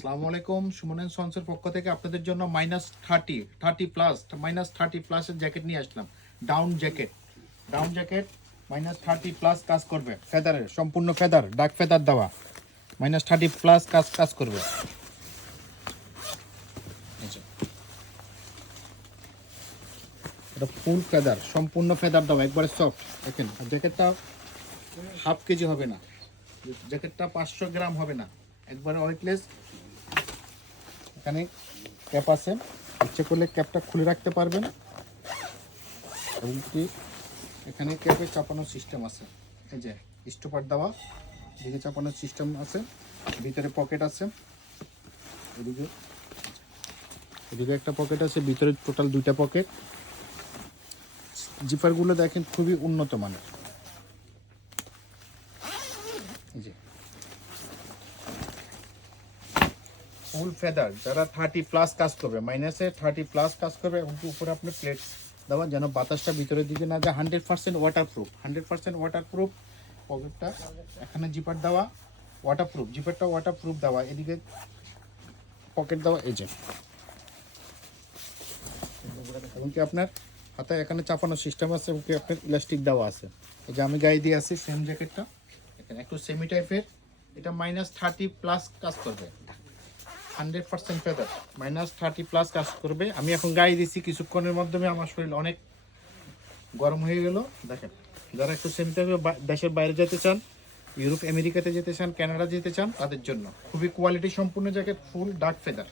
আসসালামু আলাইকুম। সুমন এন্ড সন্সের পক্ষ থেকে আপনাদের জন্য -30 প্লাসের জ্যাকেট নিয়ে আসলাম। ডাউন জ্যাকেট -30 প্লাস কাজ করবে, ফেদারের সম্পূর্ণ ফেদার, ডার্ক ফেদার দেওয়া, -30 প্লাস কাজ করবে। এটা ফুল ফেদার, সম্পূর্ণ ফেদার দেওয়া, একবারে সফট। দেখেন জ্যাকেটটা হাফ কেজি হবে না, জ্যাকেটটা 500 গ্রাম হবে না, একবারে ওয়েটলেস। এখানে ক্যাপ আছে, ইচ্ছে করলে ক্যাপটা খুলে রাখতে পারবেন এবং কি এখানে ক্যাপে চাপানোর সিস্টেম আছে। এই যে স্টপার দেওয়া, দিকে চাপানোর সিস্টেম আছে, ভিতরে পকেট আছে, এদিকে একটা পকেট আছে, ভিতরে টোটাল 2টা পকেট। জিপারগুলো দেখেন খুবই উন্নত মানের। এই যে ফুল ফেদার, যারা 30 প্লাস কাজ করবে, -30 প্লাস কাজ করবে এবং উপরে আপনি প্লেট দেওয়া যেন বাতাসটা ভিতরের দিকে না যায়। 100% ওয়াটারপ্রুফ পকেটটা, এখানে জিপার দেওয়া ওয়াটারপ্রুফ, জিপারটা ওয়াটারপ্রুফ দেওয়া, এদিকে পকেট দেওয়া। এই যে এবং কি আপনার হাতে এখানে চাপানোর সিস্টেম আছে এবং কি আপনার ইলাস্টিক দেওয়া আছে। এই যে আমি গায়ে দিয়ে আছি সেম জ্যাকেটটা, এখানে একটু সেমি টাইপের। এটা -30 প্লাস কাজ করবে, 100% ফেদার, -30 প্লাস কাজ করবে। আমি এখন গায়ে দিচ্ছি, কিছুক্ষণের মাধ্যমে আমার শরীর অনেক গরম হয়ে গেল। দেখেন, যারা একটু সেমি টাইপের দেশের বাইরে যেতে চান, ইউরোপ আমেরিকাতে যেতে চান, কানাডা যেতে চান, তাদের জন্য খুবই কোয়ালিটি সম্পূর্ণ জ্যাকেট, ফুল ডার্ক ফেদার।